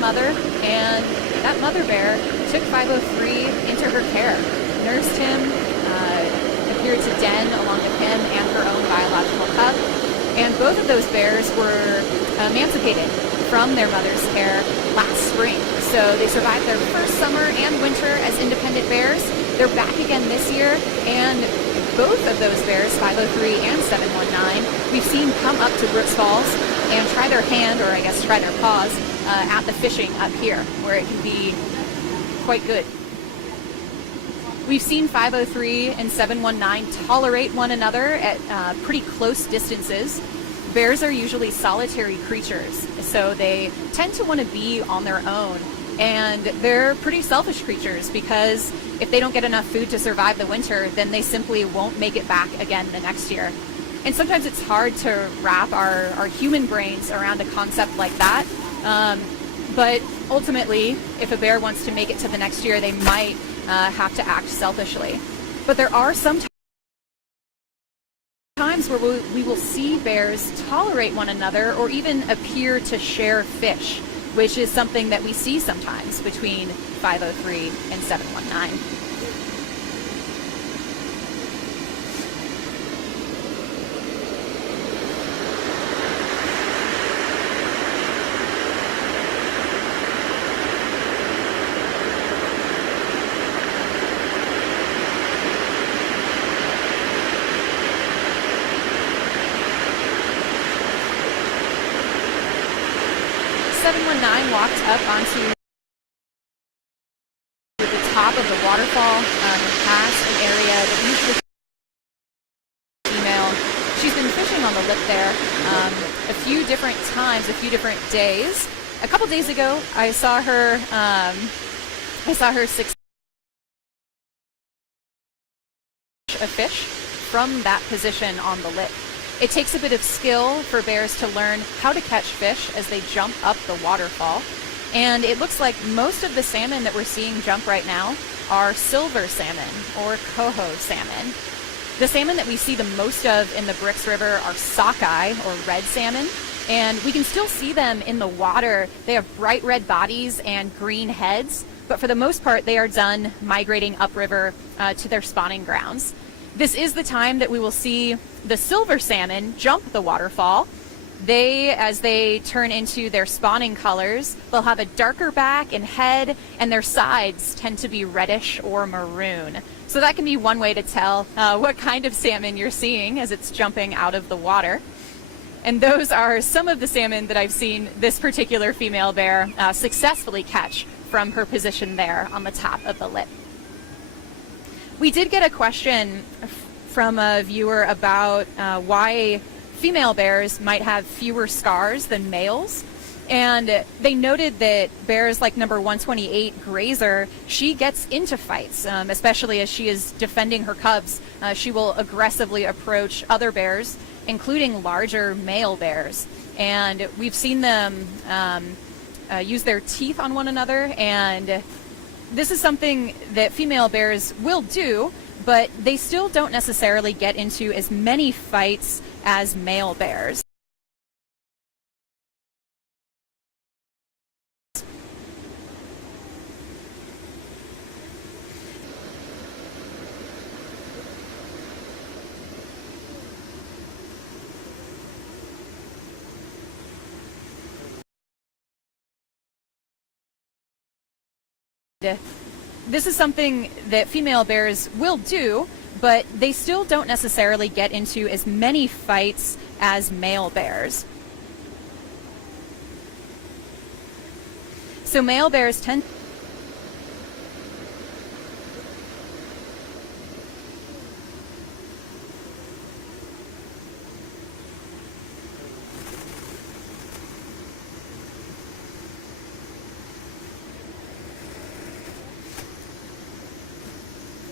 mother, and that mother bear took 503 into her care, nursed him, appeared to den along with him and her own biological cub, and both of those bears were emancipated from their mother's care last spring. So they survived their first summer and winter as independent bears. They're back again this year, and both of those bears, 503 and 719, we've seen come up to Brooks Falls and try their hand, or I guess try their paws, at the fishing up here, where it can be quite good. We've seen 503 and 719 tolerate one another at pretty close distances. Bears are usually solitary creatures, so they tend to want to be on their own. And they're pretty selfish creatures because if they don't get enough food to survive the winter, then they simply won't make it back again the next year. And sometimes it's hard to wrap our human brains around a concept like that. But ultimately, if a bear wants to make it to the next year, they might have to act selfishly. But there are some times where we will see bears tolerate one another or even appear to share fish, which is something that we see sometimes between 503 and 719. Walked up onto the top of the waterfall and past an area that usually female. She's been fishing on the lip there a few different times, a few different days. A couple days ago, I saw her success a fish from that position on the lip. It takes a bit of skill for bears to learn how to catch fish as they jump up the waterfall. And it looks like most of the salmon that we're seeing jump right now are silver salmon or coho salmon. The salmon that we see the most of in the Brooks River are sockeye or red salmon. And we can still see them in the water. They have bright red bodies and green heads. But for the most part, they are done migrating upriver to their spawning grounds. This is the time that we will see the silver salmon jump the waterfall. As they turn into their spawning colors, they'll have a darker back and head, and their sides tend to be reddish or maroon. So that can be one way to tell what kind of salmon you're seeing as it's jumping out of the water. And those are some of the salmon that I've seen this particular female bear successfully catch from her position there on the top of the lip. We did get a question from a viewer about why female bears might have fewer scars than males. And they noted that bears like number 128, Grazer, she gets into fights, especially as she is defending her cubs. She will aggressively approach other bears, including larger male bears. And we've seen them use their teeth on one another, and this is something that female bears will do, but they still don't necessarily get into as many fights as male bears. This is something that female bears will do, but they still don't necessarily get into as many fights as male bears. So male bears tend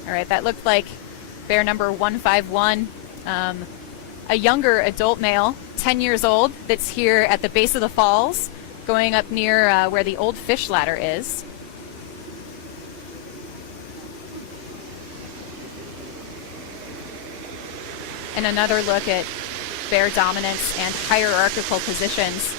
All right, that looked like bear number 151, a younger adult male, 10 years old, that's here at the base of the falls, going up near where the old fish ladder is. And another look at bear dominance and hierarchical positions.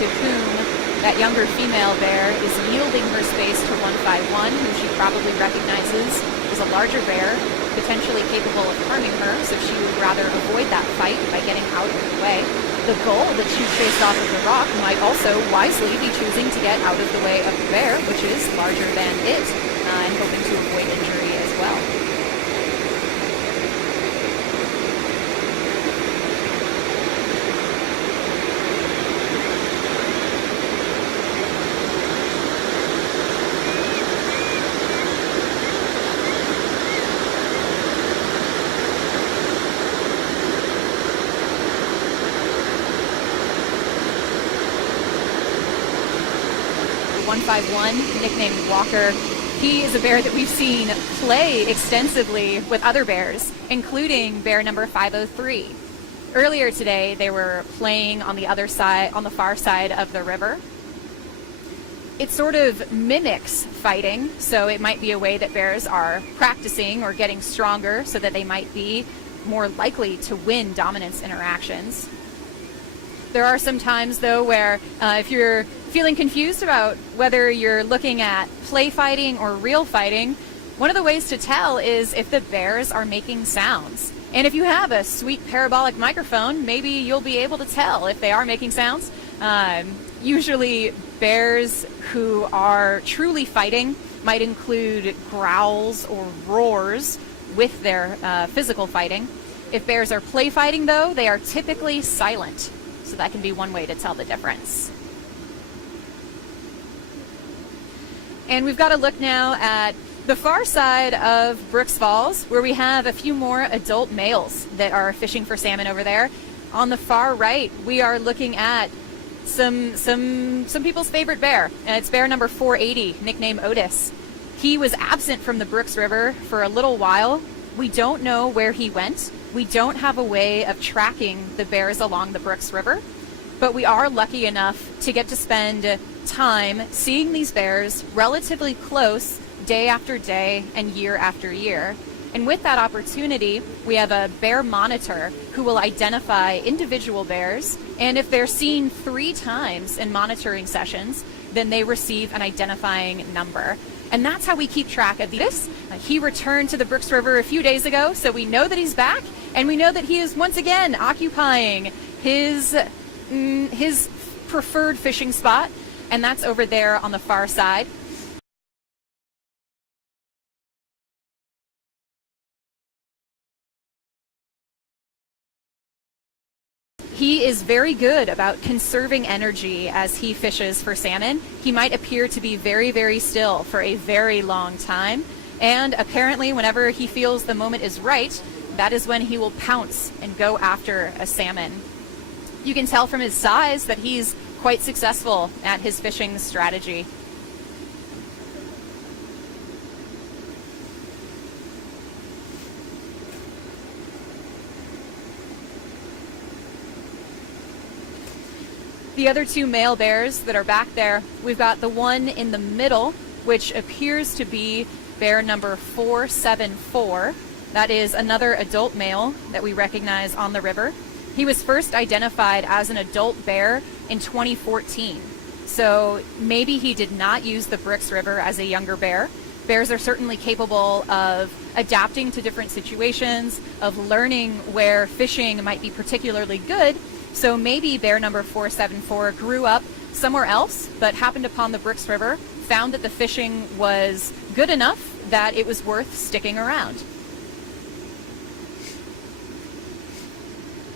to whom that younger female bear is yielding her space to 151, who she probably recognizes as a larger bear, potentially capable of harming her, so she would rather avoid that fight by getting out of the way. The gull that she chased off of the rock might also wisely be choosing to get out of the way of the bear, which is larger than it, and hoping to avoid injury as well. The 151, nicknamed Walker, he is a bear that we've seen play extensively with other bears, including bear number 503. Earlier today, they were playing on the other side, on the far side of the river. It sort of mimics fighting, so it might be a way that bears are practicing or getting stronger so that they might be more likely to win dominance interactions. There are some times, though, where if you're feeling confused about whether you're looking at play fighting or real fighting, one of the ways to tell is if the bears are making sounds. And if you have a sweet parabolic microphone, maybe you'll be able to tell if they are making sounds. Usually bears who are truly fighting might include growls or roars with their physical fighting. If bears are play fighting, though, they are typically silent. So that can be one way to tell the difference. And we've got to look now at the far side of Brooks Falls, where we have a few more adult males that are fishing for salmon over there. On the far right, we are looking at some people's favorite bear. It's bear number 480, nicknamed Otis. He was absent from the Brooks River for a little while. We don't know where he went. We don't have a way of tracking the bears along the Brooks River, but we are lucky enough to get to spend time seeing these bears relatively close day after day and year after year. And with that opportunity, we have a bear monitor who will identify individual bears, and if they're seen 3 times in monitoring sessions, then they receive an identifying number. And that's how we keep track of this. He returned to the Brooks River a few days ago, so we know that he's back, and we know that he is once again occupying his preferred fishing spot, and that's over there on the far side. He is very good about conserving energy as he fishes for salmon. He might appear to be very, very still for a very long time. And apparently, whenever he feels the moment is right, that is when he will pounce and go after a salmon. You can tell from his size that he's quite successful at his fishing strategy. The other 2 male bears that are back there, we've got the one in the middle, which appears to be bear number 474. That is another adult male that we recognize on the river. He was first identified as an adult bear in 2014. So maybe he did not use the Brooks River as a younger bear. Bears are certainly capable of adapting to different situations, of learning where fishing might be particularly good. So maybe bear number 474 grew up somewhere else, but happened upon the Brooks River, found that the fishing was good enough that it was worth sticking around.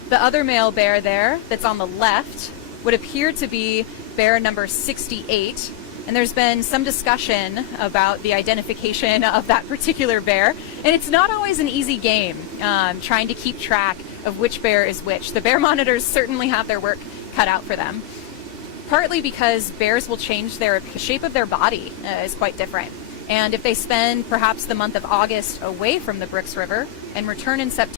The other male bear there that's on the left would appear to be bear number 68. And there's been some discussion about the identification of that particular bear. And it's not always an easy game, trying to keep track of which bear is which. The bear monitors certainly have their work cut out for them. Partly because bears will change the shape of their body is quite different. And if they spend perhaps the month of August away from the Brooks River and return in September,